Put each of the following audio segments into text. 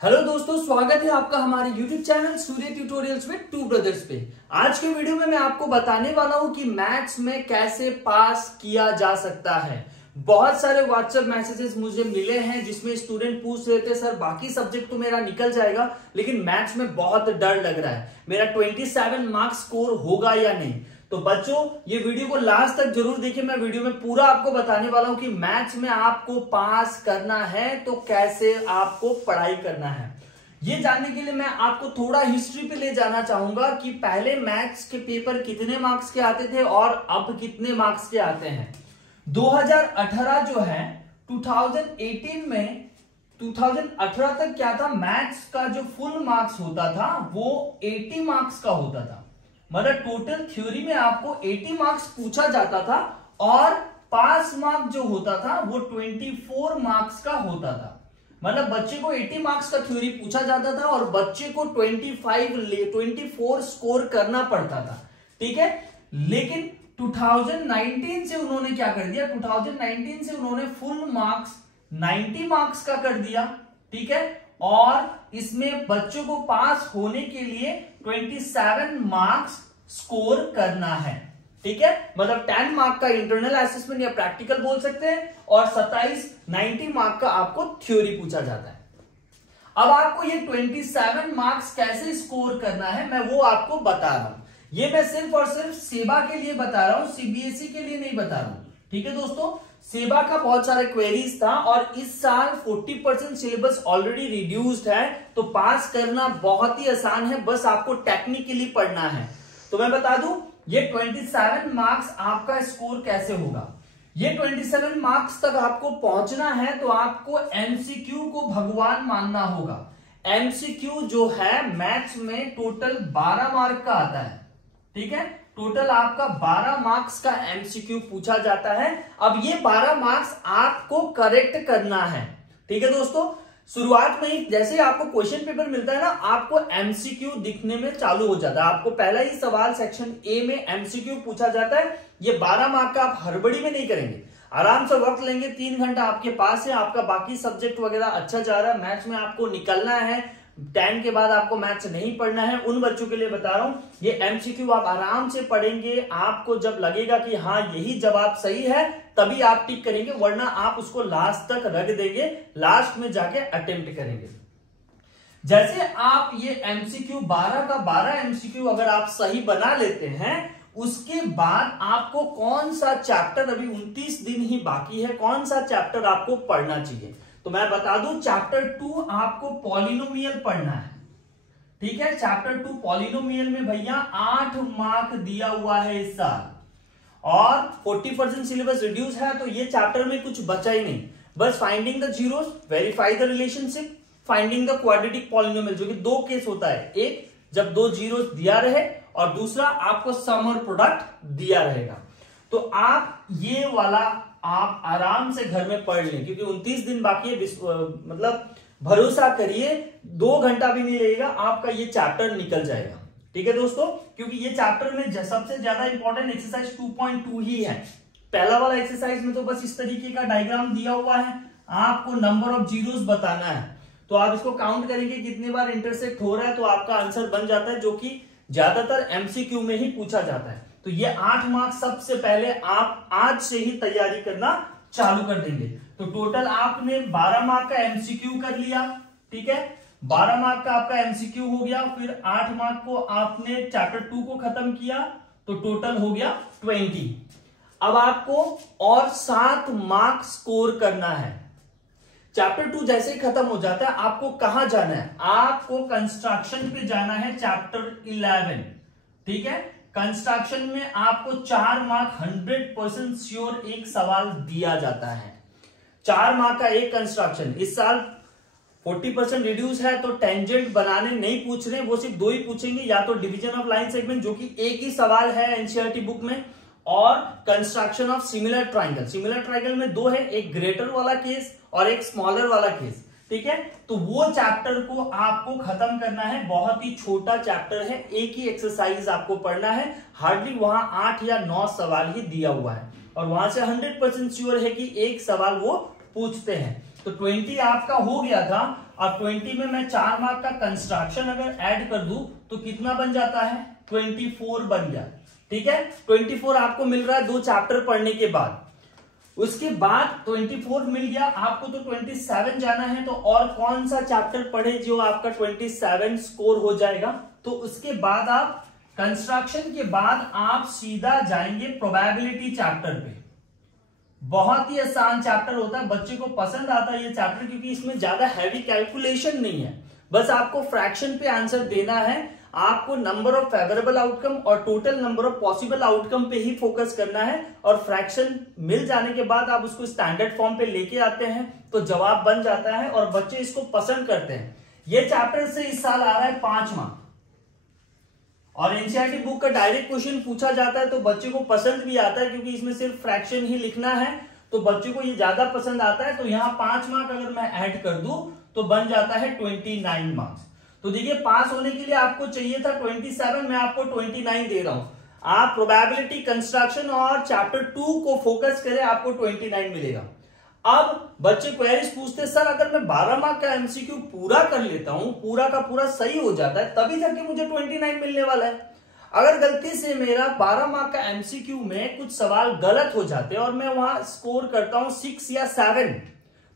Hello दोस्तों, स्वागत है आपका हमारे YouTube चैनल सूर्य ट्यूटोरियल्स में टू ब्रदर्स पे। आज के वीडियो में मैं आपको बताने वाला हूं कि मैथ्स में कैसे पास किया जा सकता है। बहुत सारे व्हाट्सएप मैसेजेस मुझे मिले हैं जिसमें स्टूडेंट पूछ रहे थे सर बाकी सब्जेक्ट तो मेरा निकल जाएगा लेकिन मैथ्स में बहुत डर लग रहा है, मेरा 27 मार्क्स स्कोर होगा या नहीं। तो बच्चों ये वीडियो को लास्ट तक जरूर देखिए। मैं वीडियो में पूरा आपको बताने वाला हूं कि मैथ्स में आपको पास करना है तो कैसे आपको पढ़ाई करना है। ये जानने के लिए मैं आपको थोड़ा हिस्ट्री पे ले जाना चाहूंगा कि पहले मैथ्स के पेपर कितने मार्क्स के आते थे और अब कितने मार्क्स के आते हैं। 2018 जो है 2018 में 2018 तक क्या था, मैथ्स का जो फुल मार्क्स होता था वो 80 मार्क्स का होता था। मतलब टोटल थ्योरी में आपको 80 मार्क्स पूछा जाता था और पास मार्क जो होता था वो 24 मार्क्स का होता था। मतलब बच्चे को 80 मार्क्स का थ्योरी पूछा जाता था और बच्चे को 24 स्कोर करना पड़ता था, ठीक है। लेकिन 2019 से उन्होंने क्या कर दिया, 2019 से उन्होंने फुल मार्क्स 90 मार्क्स का कर दिया, ठीक है। और इसमें बच्चों को पास होने के लिए 27 मार्क्स स्कोर करना है, ठीक है। मतलब 10 मार्क का इंटरनल असेसमेंट या प्रैक्टिकल बोल सकते हैं और 90 मार्क का आपको थ्योरी पूछा जाता है। अब आपको ये 27 मार्क्स कैसे स्कोर करना है मैं वो आपको बता रहा हूं। ये मैं सिर्फ और सिर्फ सेवा के लिए बता रहा हूं, सीबीएसई के लिए नहीं बता रहा हूं, ठीक है दोस्तों। सेवा का बहुत सारे क्वेरीज था और इस साल 40% सिलेबस ऑलरेडी रिड्यूस्ड है, तो पास करना बहुत ही आसान है, बस आपको टेक्निकली पढ़ना है। तो मैं बता दूं ये 27 मार्क्स आपका स्कोर कैसे होगा। ये 27 मार्क्स तक आपको पहुंचना है तो आपको एमसीक्यू को भगवान मानना होगा। एमसीक्यू जो है मैथ्स में टोटल 12 मार्क का आता है, ठीक है। टोटल आपका 12 मार्क्स का एमसीक्यू पूछा जाता है। अब ये 12 मार्क्स आपको करेक्ट करना है, ठीक है दोस्तों। शुरुआत में ही जैसे आपको क्वेश्चन पेपर मिलता है ना, आपको एमसीक्यू दिखने में चालू हो जाता है। आपको पहला ही सवाल सेक्शन ए में एमसीक्यू पूछा जाता है। ये 12 मार्क का आप हड़बड़ी में नहीं करेंगे, आराम से वक्त लेंगे। 3 घंटा आपके पास है, आपका बाकी सब्जेक्ट वगैरह अच्छा जा रहा है, मैथ्स में आपको निकलना है, 10 के बाद आपको मैथ्स नहीं पढ़ना है। उन बच्चों के लिए बता रहा हूं ये एमसीक्यू आप आराम से पढ़ेंगे। आपको जब लगेगा कि हाँ यही जवाब सही है तभी आप टिक करेंगे, वरना आप उसको लास्ट तक रख देंगे, लास्ट में जाके अटेम्प्ट करेंगे। जैसे आप ये एमसीक्यू 12 का 12 एमसीक्यू अगर आप सही बना लेते हैं, उसके बाद आपको कौन सा चैप्टर, अभी 29 दिन ही बाकी है, कौन सा चैप्टर आपको पढ़ना चाहिए। तो मैं बता दूं चैप्टर 2 आपको पॉलिनोमियल पढ़ना है, ठीक है। चैप्टर 2 पॉलिनोमियल में भैया 8 मार्क दिया हुआ है इस साल और 40% सिलेबस रिड्यूस है, तो ये चैप्टर में कुछ बचा ही नहीं। बस finding the zeros, verify the relationship, finding the quadratic polynomial, जो कि 2 केस होता है, एक जब 2 जीरोस दिया रहे और दूसरा आपको सम और प्रोडक्ट दिया रहेगा। तो आप ये वाला आप आराम से घर में पढ़ लें क्योंकि 29 दिन बाकी है। मतलब भरोसा करिए 2 घंटा भी नहीं लगेगा, आपका ये चैप्टर निकल जाएगा, ठीक है दोस्तों। क्योंकि ये चैप्टर में सबसे ज्यादा इंपॉर्टेंट एक्सरसाइज 2.2 ही है। पहला वाला एक्सरसाइज में तो बस इस तरीके का डायग्राम दिया हुआ है, आपको नंबर ऑफ जीरोस बताना है। तो आप इसको काउंट करेंगे कितनी बार इंटरसेक्ट हो रहा है तो आपका आंसर बन जाता है, जो कि ज्यादातर एमसीक्यू में ही पूछा जाता है। तो ये 8 मार्क्स सबसे पहले आप आज से ही तैयारी करना चालू कर देंगे। तो टोटल आपने 12 मार्क का एमसीक्यू कर लिया, ठीक है। 12 मार्क का आपका एमसीक्यू हो गया, फिर 8 मार्क को आपने चैप्टर 2 को खत्म किया तो टोटल हो गया 20। अब आपको और 7 मार्क स्कोर करना है। चैप्टर 2 जैसे ही खत्म हो जाता है आपको कहां जाना है, आपको कंस्ट्रक्शन पे जाना है, चैप्टर 11, ठीक है। कंस्ट्रक्शन में आपको 4 मार्क 100% श्योर एक सवाल दिया जाता है। 4 मार्क का एक कंस्ट्रक्शन। इस साल 40% रिड्यूस है तो टेंजेंट बनाने नहीं पूछ रहे, वो सिर्फ 2 ही पूछेंगे, या तो डिवीजन ऑफ लाइन सेगमेंट जो कि एक ही सवाल है एनसीईआरटी बुक में, और construction of similar triangle. Similar triangle में 2 है, एक ग्रेटर वाला केस और एक स्मॉलर वाला केस, ठीक है। तो वो चैप्टर को आपको खत्म करना है, बहुत ही छोटा चैप्टर है, एक ही एक्सरसाइज आपको पढ़ना है, हार्डली वहां 8 या 9 सवाल ही दिया हुआ है और वहां से 100% श्योर है कि एक सवाल वो पूछते हैं। तो 20 आपका हो गया था। अब 20 में मैं 4 मार्क का कंस्ट्रक्शन अगर ऐड कर दूं तो कितना बन जाता है, 24 बन गया। ठीक है, 24 आपको मिल रहा है 2 चैप्टर पढ़ने के बाद। उसके बाद 24 मिल गया आपको, तो 27 जाना है। तो और कौन सा चैप्टर पढ़े जो आपका 27 स्कोर हो जाएगा। तो उसके बाद आप कंस्ट्रक्शन के बाद आप सीधा जाएंगे प्रोबेबिलिटी चैप्टर पे। बहुत ही आसान चैप्टर होता है, बच्चे को पसंद आता है ये चैप्टर, क्योंकि इसमें ज्यादा हैवी कैलकुलेशन नहीं है। बस आपको फ्रैक्शन पे आंसर देना है, आपको नंबर ऑफ फेवरेबल आउटकम और total number of possible outcome पे ही फोकस करना है। और फ्रैक्शन मिल जाने के बाद आप उसको स्टैंडर्ड फॉर्म पे लेके आते हैं तो जवाब बन जाता है और बच्चे इसको पसंद करते हैं। ये चैप्टर से इस साल आ रहा है 5 मार्क, और एनसीईआरटी बुक का डायरेक्ट क्वेश्चन पूछा जाता है तो बच्चे को पसंद भी आता है, क्योंकि इसमें सिर्फ फ्रैक्शन ही लिखना है तो बच्चे को ये ज्यादा पसंद आता है। तो यहाँ 5 मार्क अगर मैं ऐड कर दूं तो बन जाता है 29 मार्क्स। तो देखिए, पास होने के लिए आपको चाहिए था 27, मैं आपको 29 दे रहा हूं। आप प्रोबेबिलिटी, कंस्ट्रक्शन और चैप्टर 2 को फोकस करें, आपको 29 मिलेगा। अब बच्चे क्वेरीज पूछते हैं, सर अगर मैं 12 मार्क का एमसीक्यू पूरा कर लेता हूं, पूरा का पूरा सही हो जाता है, तभी जाके मुझे 29 मिलने वाला है। अगर गलती से मेरा 12 मार्क का एमसीक्यू में कुछ सवाल गलत हो जाते हैं और मैं वहां स्कोर करता हूं 6 या 7,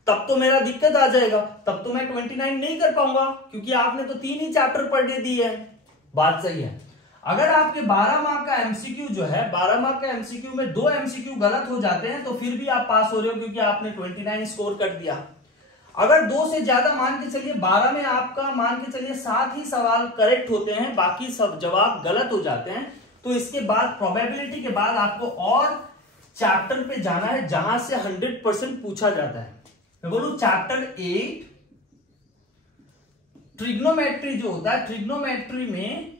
तब तो मेरा दिक्कत आ जाएगा, तब तो मैं 29 नहीं कर पाऊंगा, क्योंकि आपने तो 3 ही चैप्टर पढ़ने दिए हैं। बात सही है। अगर आपके 12 मार्क का एमसीक्यू जो है, 12 मार्क का एमसीक्यू में 2 एमसीक्यू गलत हो जाते हैं तो फिर भी आप पास हो रहे हो, क्योंकि आपने 29 स्कोर कर दिया। अगर 2 से ज्यादा मान के चलिए, 12 में आपका मान के चलिए 7 ही सवाल करेक्ट होते हैं, बाकी सब जवाब गलत हो जाते हैं, तो इसके बाद प्रोबेबिलिटी के बाद आपको और चैप्टर पे जाना है जहां से 100% पूछा जाता है। मैं बोलूं चैप्टर 8 ट्रिग्नोमेट्री जो होता है, ट्रिग्नोमेट्री में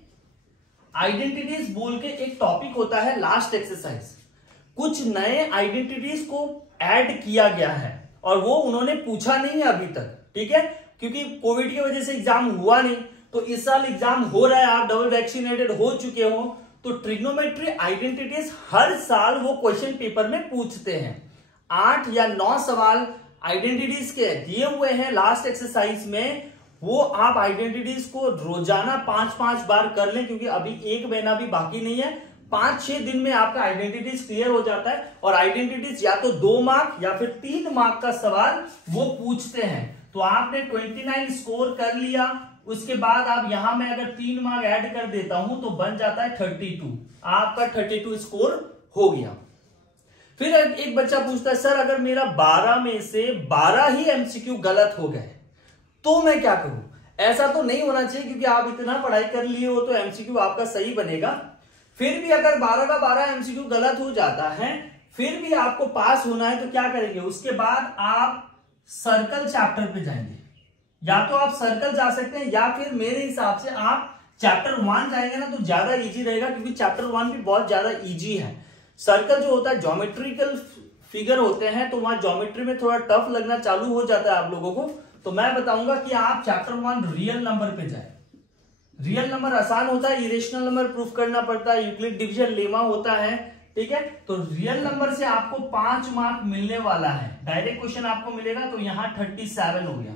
आइडेंटिटीज बोल के एक टॉपिक होता है, लास्ट एक्सरसाइज। कुछ नए आइडेंटिटीज को ऐड किया गया है और वो उन्होंने पूछा नहीं है अभी तक। ठीक है, क्योंकि कोविड की वजह से एग्जाम हुआ नहीं, तो इस साल एग्जाम हो रहा है, आप डबल वैक्सीनेटेड हो चुके हो, तो ट्रिग्नोमेट्री आइडेंटिटीज हर साल वो क्वेश्चन पेपर में पूछते हैं। 8 या 9 सवाल आइडेंटिटीज के दिए हुए हैं लास्ट एक्सरसाइज में, वो आप आइडेंटिटीज को रोजाना 5-5 बार कर लें, क्योंकि अभी 1 महीना भी बाकी नहीं है। 5-6 दिन में आपका आइडेंटिटीज क्लियर हो जाता है, और आइडेंटिटीज या तो 2 मार्क या फिर 3 मार्क का सवाल वो पूछते हैं। तो आपने 29 स्कोर कर लिया, उसके बाद आप यहां में अगर 3 मार्क ऐड कर देता हूं तो बन जाता है 32, आपका 32 स्कोर हो गया। फिर एक बच्चा पूछता है, सर अगर मेरा 12 में से 12 ही एमसीक्यू गलत हो गए तो मैं क्या करूं। ऐसा तो नहीं होना चाहिए, क्योंकि आप इतना पढ़ाई कर लिए हो तो एमसीक्यू आपका सही बनेगा। फिर भी अगर 12 का 12 एमसीक्यू गलत हो जाता है, फिर भी आपको पास होना है, तो क्या करेंगे, उसके बाद आप सर्कल चैप्टर पे जाएंगे। या तो आप सर्कल जा सकते हैं, या फिर मेरे हिसाब से आप चैप्टर 1 जाएंगे ना तो ज्यादा इजी रहेगा, क्योंकि चैप्टर 1 भी बहुत ज्यादा इजी है। सर्कल जो होता है ज्योमेट्रिकल फिगर होते हैं, तो वहां ज्योमेट्री में थोड़ा टफ लगना चालू हो जाता है आप लोगों को। तो मैं बताऊंगा कि आप चैप्टर 1 रियल नंबर पे जाए। रियल नंबर आसान होता है, इरेशनल नंबर प्रूफ करना पड़ता है, यूक्लिड डिवीजन लेमा होता है। ठीक है, तो रियल नंबर से आपको 5 मार्क मिलने वाला है, डायरेक्ट क्वेश्चन आपको मिलेगा, तो यहां 37 हो गया।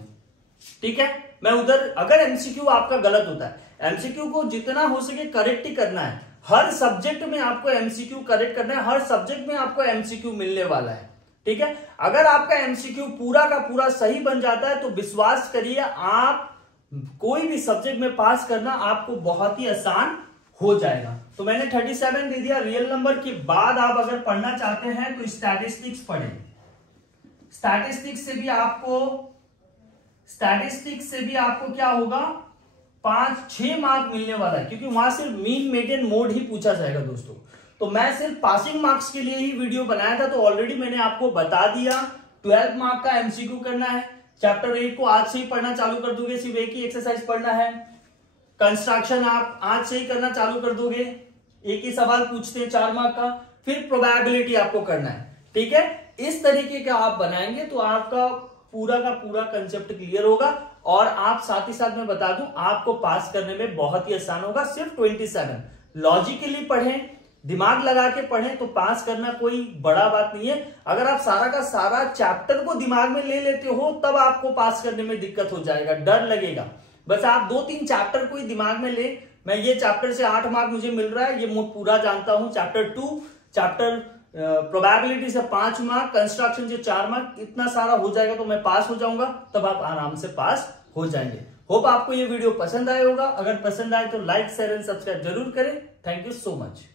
ठीक है, मैं उधर अगर एमसीक्यू आपका गलत होता है, एमसीक्यू को जितना हो सके करेक्ट ही करना है। हर सब्जेक्ट में आपको एमसीक्यू करेक्ट करना है, हर सब्जेक्ट में आपको एमसीक्यू मिलने वाला है। ठीक है, अगर आपका एमसीक्यू पूरा का पूरा सही बन जाता है तो विश्वास करिए, आप कोई भी सब्जेक्ट में पास करना आपको बहुत ही आसान हो जाएगा। तो मैंने 37 दे दिया। रियल नंबर के बाद आप अगर पढ़ना चाहते हैं तो स्टैटिस्टिक्स पढ़ें। स्टैटिस्टिक्स से भी आपको क्या होगा, 5-6 मार्क मिलने वाला है, क्योंकि वहां सिर्फ मीन मेडियन मोड ही पूछा जाएगा दोस्तों। तो मैं सिर्फ पासिंग मार्क्स के लिए ही वीडियो बनाया था, तो ऑलरेडी मैंने आपको बता दिया। 12 मार्क का एमसीक्यू करना है, चैप्टर 8 को आज से ही पढ़ना चालू कर दोगे, सिर्फ एक ही एक्सरसाइज पढ़ना है। कंस्ट्रक्शन आप आज से ही करना चालू कर दोगे, एक ही सवाल पूछते हैं 4 मार्क का। फिर प्रोबेबिलिटी आपको करना है। ठीक है, इस तरीके का आप बनाएंगे तो आपका पूरा का पूरा कंसेप्ट क्लियर होगा, और आप साथ ही साथ मैं बता दूं आपको पास करने में बहुत ही आसान होगा। सिर्फ 27 लॉजिकली पढ़ें, दिमाग लगा के पढ़ें तो पास करना कोई बड़ा बात नहीं है। अगर आप सारा का सारा चैप्टर को दिमाग में ले लेते हो तब आपको पास करने में दिक्कत हो जाएगा, डर लगेगा। बस आप 2-3 चैप्टर को ही दिमाग में ले, मैं ये चैप्टर से 8 मार्क मुझे मिल रहा है, ये मैं पूरा जानता हूं। चैप्टर 2, चैप्टर प्रोबेबिलिटी से 5 मार्क, कंस्ट्रक्शन से 4 मार्क, इतना सारा हो जाएगा तो मैं पास हो जाऊंगा, तब आप आराम से पास हो जाएंगे। होप आपको ये वीडियो पसंद आया होगा। अगर पसंद आए तो लाइक, शेयर एंड सब्सक्राइब जरूर करें। Thank you so much.